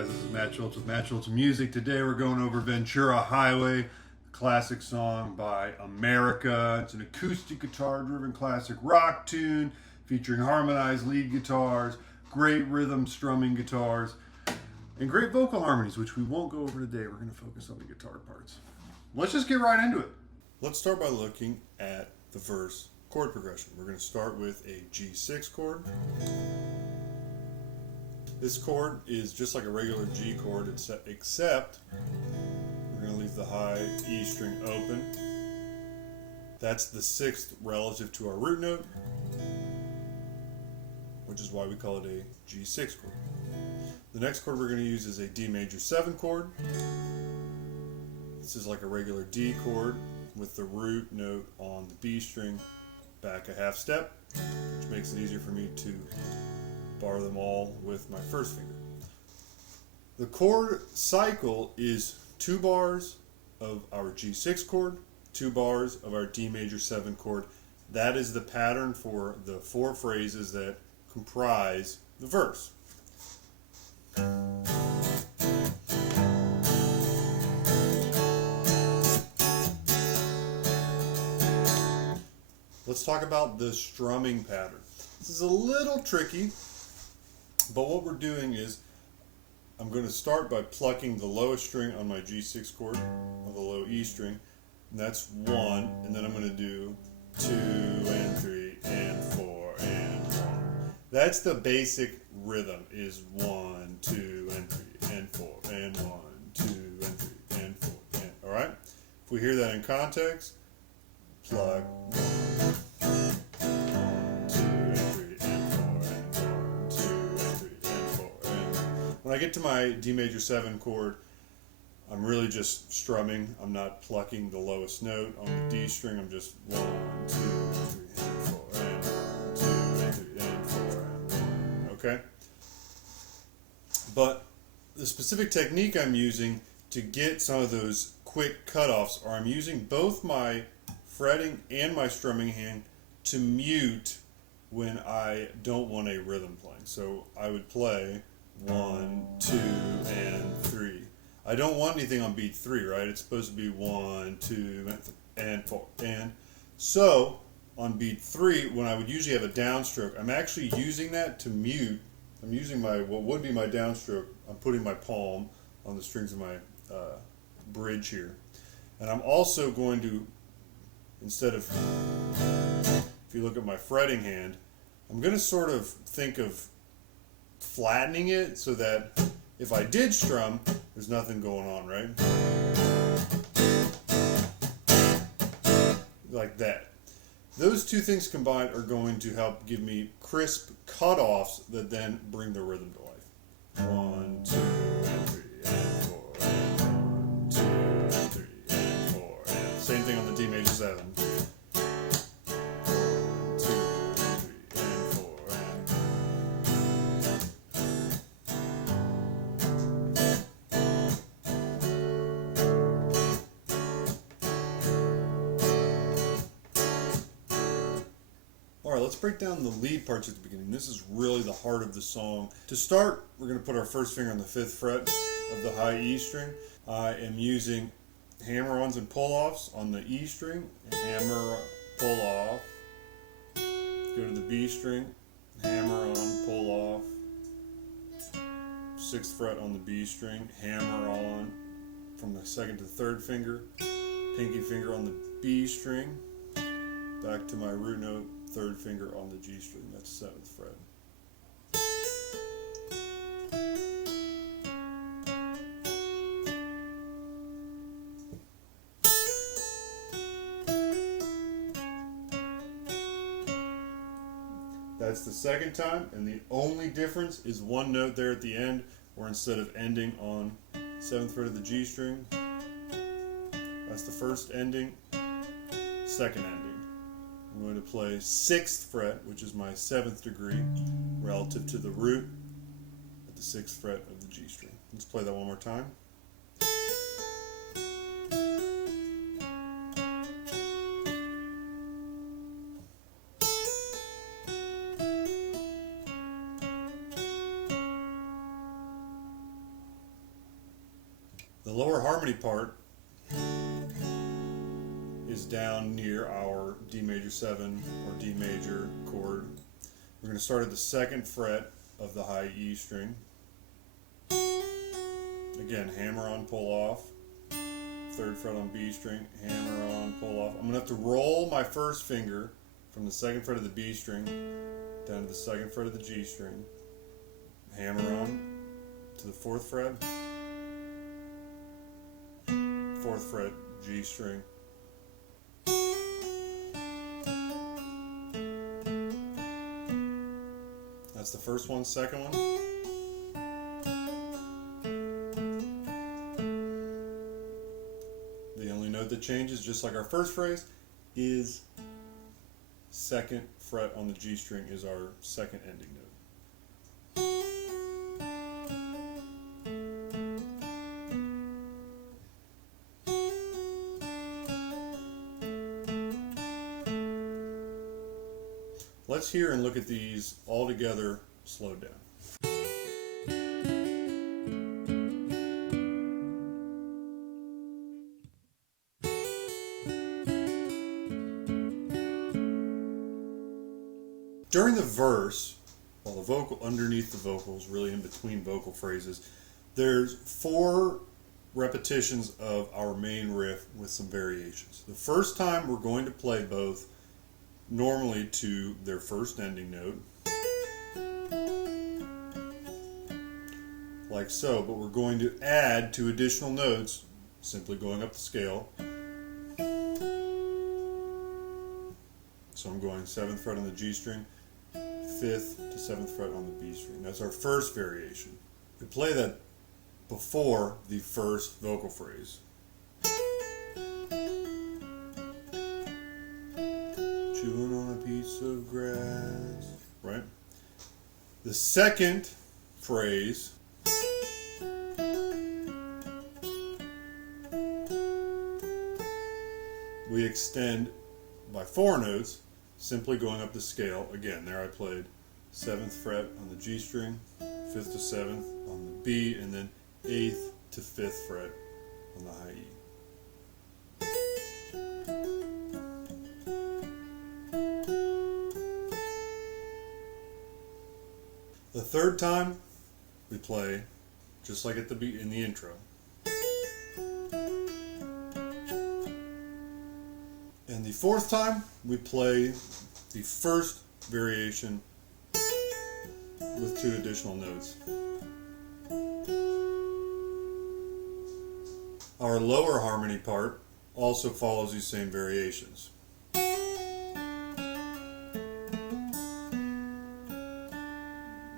guys? This is Matt Schultz with Matt Schultz Music. Today we're going over Ventura Highway, a classic song by America. It's an acoustic guitar-driven classic rock tune featuring harmonized lead guitars, great rhythm strumming guitars, and great vocal harmonies, which we won't go over today. We're going to focus on the guitar parts. Let's just get right into it. Let's start by looking at the verse chord progression. We're going to start with a G6 chord. This chord is just like a regular G chord, except we're going to leave the high E string open. That's the sixth relative to our root note, which is why we call it a G6 chord. The next chord we're going to use is a D major 7 chord. This is like a regular D chord with the root note on the B string back a half step, which makes it easier for me to bar them all with my first finger. The chord cycle is 2 bars of our G6 chord, 2 bars of our D major 7 chord. That is the pattern for the 4 phrases that comprise the verse. Let's talk about the strumming pattern. This is a little tricky, but what we're doing is I'm going to start by plucking the lowest string on my G6 chord, on the low E string, and that's 1, and then I'm going to do 2 and 3 and 4 and 1. That's the basic rhythm, is 1, 2 and 3 and 4 and 1, 2 and 3 and 4 and, all right? If we hear that in context, pluck 1, 2 and 3 and 4 and 1, 2 and 3 and 4 and when I get to my D major 7 chord, I'm really just strumming. I'm not plucking the lowest note on the D string. I'm just 1, 2 and 3 and 4 and 1, 2 and 3 and 4 and 1. Okay? But the specific technique I'm using to get some of those quick cutoffs are I'm using both my fretting and my strumming hand to mute when I don't want a rhythm playing. So I would play 1, 2, and 3. I don't want anything on beat 3, right? It's supposed to be 1, 2, and 4. And so on beat 3, when I would usually have a downstroke, I'm actually using that to mute. I'm using my, what would be my downstroke, I'm putting my palm on the strings of my bridge here. And I'm also going to, instead of, if you look at my fretting hand, I'm going to sort of think of flattening it so that if I did strum, there's nothing going on, right? Like that. Those two things combined are going to help give me crisp cutoffs that then bring the rhythm to life. 1, 2, and 3, and 4, and 1, 2, and 3, and 4, and same thing on the D major 7. 1, 2, and 3, and 4, and Alright, let's break down the lead parts at the beginning. This is really the heart of the song. To start, we're going to put our first finger on the 5th fret of the high E string. I am using hammer-ons and pull-offs on the E string. Hammer, pull-off. Go to the B string. Hammer-on, pull-off. 6th fret on the B string. Hammer-on from the 2nd to the 3rd finger. Pinky finger on the B string. Back to my root note. 3rd finger on the G string, that's 7th fret. That's the second time, and the only difference is one note there at the end, where instead of ending on 7th fret of the G string, that's the first ending, second ending. I'm going to play 6th fret, which is my 7th degree, relative to the root at the 6th fret of the G string. Let's play that one more time. The lower harmony part is down near our D major 7 or D major chord. We're going to start at the 2nd fret of the high E string. Again, hammer on, pull off. 3rd fret on B string, hammer on, pull off. I'm going to have to roll my first finger from the 2nd fret of the B string down to the 2nd fret of the G string. Hammer on to the 4th fret. 4th fret, G string. That's the first one. Second one. The only note that changes, just like our first phrase, is 2nd fret on the G string is our 2nd ending note. Let's hear and look at these all together, slowed down. During the verse, while the vocal underneath the vocals, really in between vocal phrases, there's 4 repetitions of our main riff with some variations. The first time we're going to play both normally to their first ending note, like so, but we're going to add 2 additional notes, simply going up the scale. So I'm going 7th fret on the G string, 5th to 7th fret on the B string. That's our first variation. We play that before the first vocal phrase. Chewing on a piece of grass, right? The second phrase we extend by 4 notes, simply going up the scale. Again, there I played 7th fret on the G string, 5th to 7th on the B, and then 8th to 5th fret on the high E. The third time we play just like at the beat in the intro. And the fourth time we play the first variation with 2 additional notes. Our lower harmony part also follows these same variations.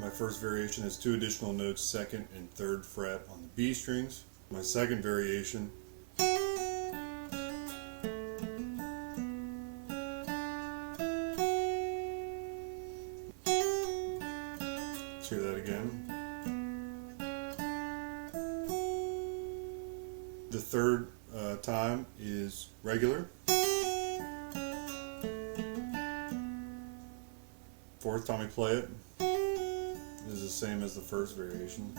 My first variation has 2 additional notes, 2nd and 3rd fret on the B strings. My second variation let's hear that again. The third time is regular. Fourth time we play it is the same as the first variation.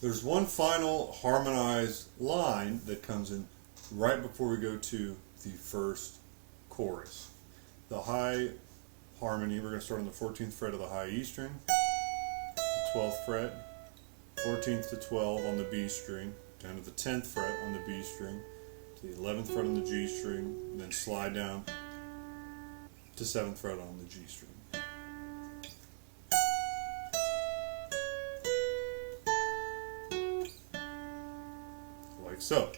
There's one final harmonized line that comes in right before we go to the first chorus. The high harmony, we're going to start on the 14th fret of the high E string, the 12th fret, 14th to 12 on the B string, down to the 10th fret on the B string, to the 11th fret on the G string, and then slide down to 7th fret on the G string. Like so.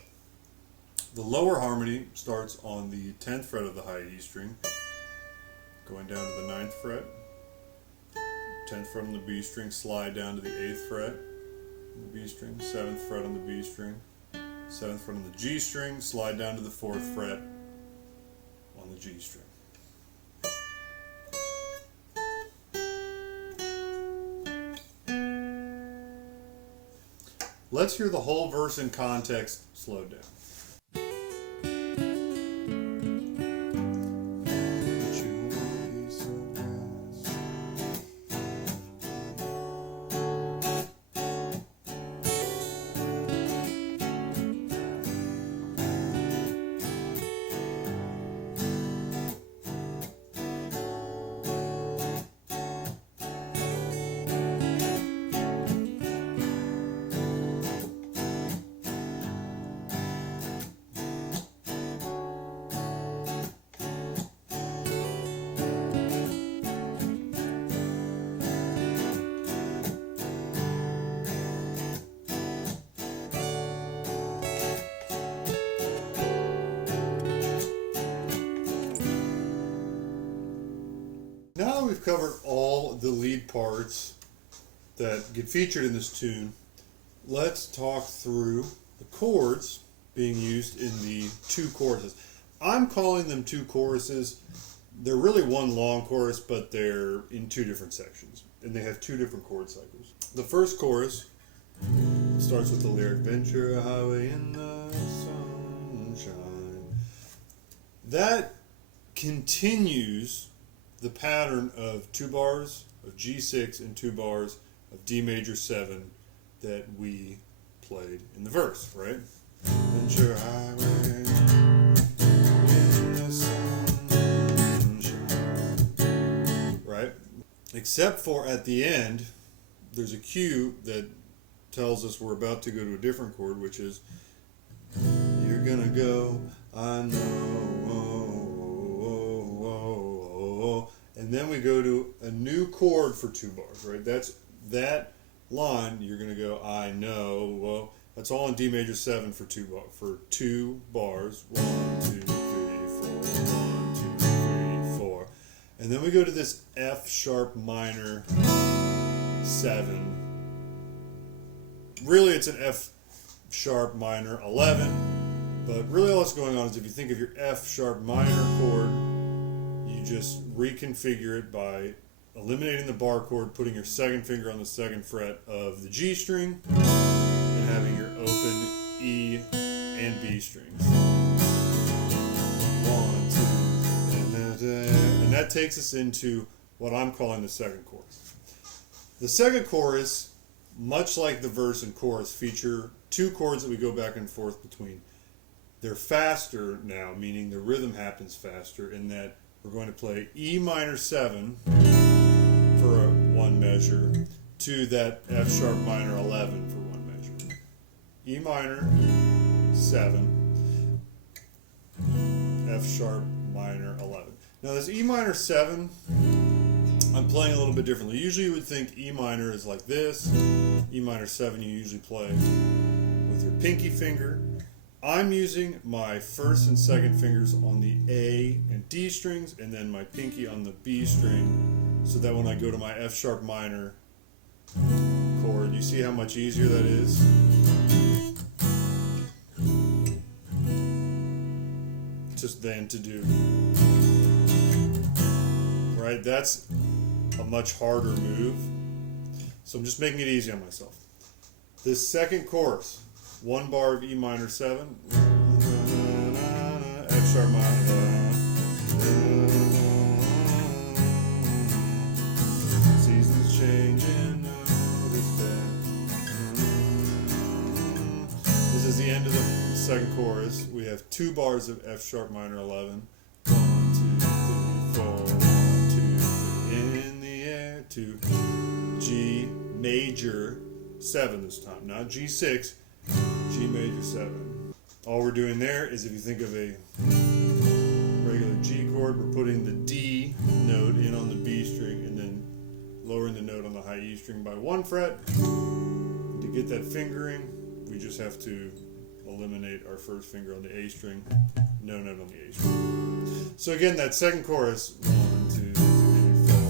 The lower harmony starts on the 10th fret of the high E string, going down to the 9th fret, 10th fret on the B string, slide down to the 8th fret on the B string, 7th fret on the B string, 7th fret on the G string, slide down to the 4th fret on the G string. Let's hear the whole verse in context slowed down. Now that we've covered all the lead parts that get featured in this tune, let's talk through the chords being used in the two choruses. I'm calling them two choruses. They're really one long chorus, but they're in two different sections, and they have two different chord cycles. The first chorus starts with the lyric, Ventura Highway in the sunshine. That continues the pattern of 2 bars of G6 and 2 bars of D major 7 that we played in the verse, right? Ventura Highway in the sunshine, right? Except for at the end, there's a cue that tells us we're about to go to a different chord, which is, you're gonna go, I know, and then we go to a new chord for 2 bars, right? That's that line. You're gonna go, I know. Well, that's all in D major 7 for 2 bars. 1, 2, 3, 4. 1, 2, 3, 4. And then we go to this F sharp minor 7. Really, it's an F sharp minor 11, but really all that's going on is if you think of your F sharp minor chord, you just reconfigure it by eliminating the bar chord, putting your second finger on the second fret of the G string, and having your open E and B strings. 1, 2, and that takes us into what I'm calling the second chorus. The second chorus, much like the verse and chorus, feature 2 chords that we go back and forth between. They're faster now, meaning the rhythm happens faster, in that we're going to play E minor 7 for 1 measure to that F sharp minor 11 for 1 measure. E minor 7, F sharp minor 11. Now this E minor 7, I'm playing a little bit differently. Usually you would think E minor is like this. E minor 7 you usually play with your pinky finger. I'm using my first and second fingers on the A and D strings, and then my pinky on the B string, so that when I go to my F sharp minor chord, you see how much easier that is? Just than to do. Right? That's a much harder move. So I'm just making it easy on myself. This second chorus, 1 bar of E minor 7, F sharp minor, seasons changing, notice that. This is the end of the second chorus. We have 2 bars of F sharp minor 11. 1, 2, 3, 4. 1, 2, 3, in the air to G major 7 this time, not G6. G major 7. All we're doing there is, if you think of a regular G chord, we're putting the D note in on the B string and then lowering the note on the high E string by 1 fret. To get that fingering, we just have to eliminate our first finger on the A string, no note on the A string. So again, that second chorus, 1, 2, 3, 4.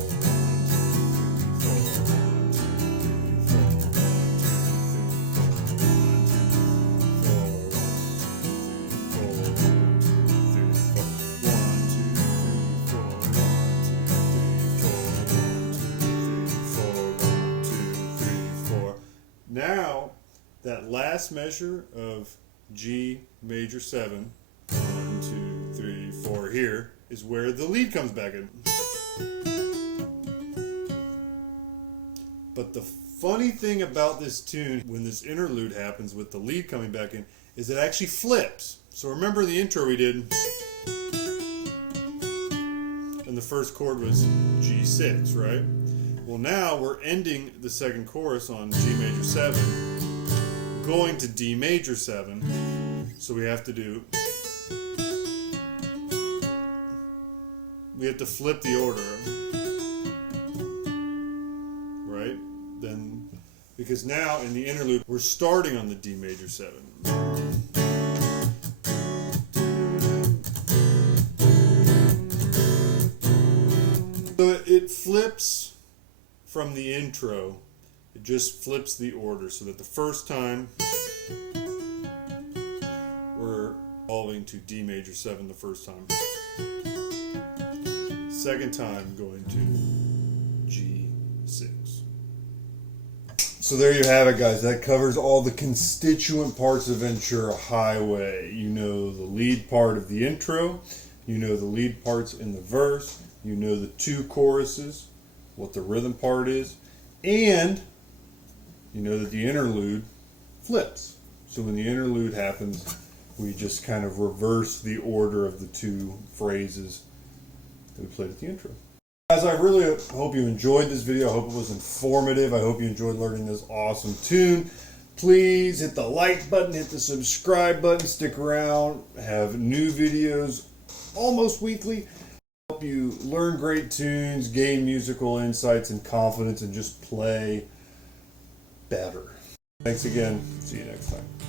1, 2, 3, 4. Now, that last measure of G major 7, 1, 2, 3, 4 here, is where the lead comes back in. But the funny thing about this tune, when this interlude happens with the lead coming back in, is it actually flips. So remember the intro we did, and the first chord was G6, right? Well, now we're ending the second chorus on G major 7, going to D major 7, so we have to flip the order, right? Then, because now in the interlude, we're starting on the D major 7. So it flips from the intro. It just flips the order so that the first time we're evolving to D major 7 the first time. Second time going to G6. So there you have it, guys. That covers all the constituent parts of Ventura Highway. You know the lead part of the intro. You know the lead parts in the verse. You know the 2 choruses, what the rhythm part is. And you know that the interlude flips. So when the interlude happens, we just kind of reverse the order of the 2 phrases that we played at the intro. Guys, I really hope you enjoyed this video. I hope it was informative. I hope you enjoyed learning this awesome tune. Please hit the like button, hit the subscribe button, stick around. I have new videos almost weekly. Help you learn great tunes, gain musical insights and confidence, and just play better. Thanks again. See you next time.